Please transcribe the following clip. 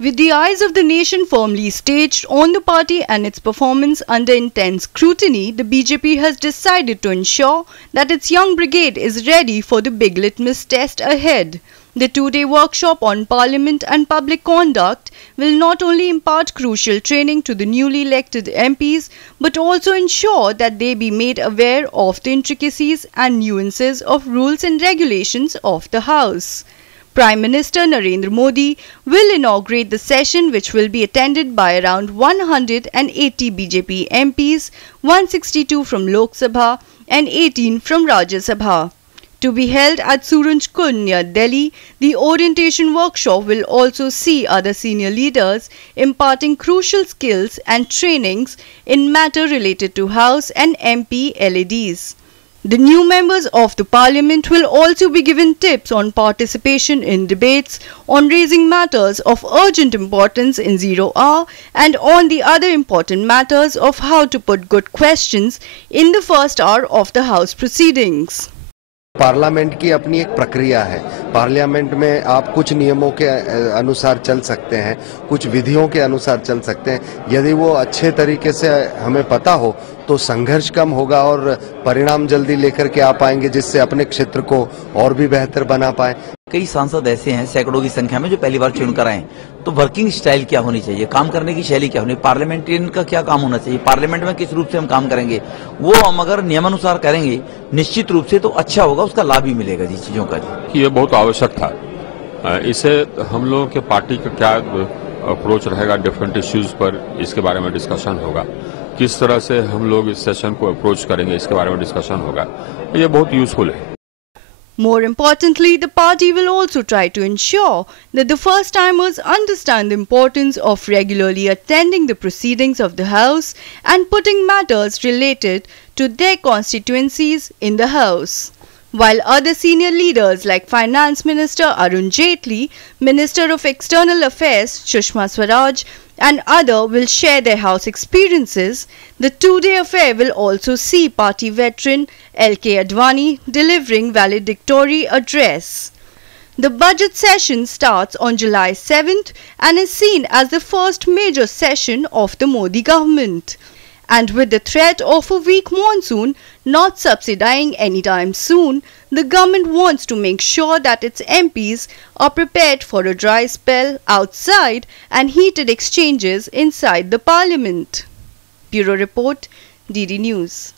With the eyes of the nation firmly staged on the party and its performance under intense scrutiny, the BJP has decided to ensure that its young brigade is ready for the big litmus test ahead. The two-day workshop on Parliament and public conduct will not only impart crucial training to the newly elected MPs, but also ensure that they be made aware of the intricacies and nuances of rules and regulations of the House. Prime Minister Narendra Modi will inaugurate the session, which will be attended by around 180 BJP MPs, 162 from Lok Sabha and 18 from Rajya Sabha. To be held at Suraj Kund near Delhi, the orientation workshop will also see other senior leaders imparting crucial skills and trainings in matter related to House and MP LEDs. The new members of the Parliament will also be given tips on participation in debates, on raising matters of urgent importance in 0 hour and on the other important matters of how to put good questions in the first hour of the House proceedings. Parliament की अपनी एक प्रक्रिया है। Parliament में आप कुछ नियमों के अनुसार चल सकते हैं, कुछ विधियों के अनुसार चल सकते हैं। यदि वो अच्छे तरीके से हमें पता हो तो संघर्ष कम होगा और परिणाम जल्दी लेकर के आ पाएंगे, जिससे अपने क्षेत्र को और भी बेहतर बना पाए। कई सांसद ऐसे हैं सैकड़ों की संख्या में जो पहली बार चुनकर आए, तो वर्किंग स्टाइल क्या होनी चाहिए, काम करने की शैली क्या होनी, पार्लियामेंटेरियन का क्या काम होना चाहिए, पार्लियामेंट में किस रूप से हम काम करेंगे, वो हम अगर नियमानुसार करेंगे निश्चित रूप से तो अच्छा होगा, उसका लाभ भी मिलेगा जी चीजों का। ये बहुत आवश्यक था। इसे हम लोगों के पार्टी का क्या अप्रोच रहेगा डिफरेंट इश्यूज पर, इसके बारे में डिस्कशन होगा। किस तरह से हम लोग इस सेशन को अप्रोच करेंगे, इसके बारे में डिस्कशन होगा। ये बहुत यूजफुल है। More importantly, the party will also try to ensure that the first-timers understand the importance of regularly attending the proceedings of the House and putting matters related to their constituencies in the House. While other senior leaders like Finance Minister Arun Jaitley, Minister of External Affairs Sushma Swaraj and others will share their House experiences, the two-day affair will also see party veteran L.K. Advani delivering valedictory address. The budget session starts on July 7th and is seen as the first major session of the Modi government. And with the threat of a weak monsoon not subsiding anytime soon, the government wants to make sure that its MPs are prepared for a dry spell outside and heated exchanges inside the parliament. Bureau Report, DD News.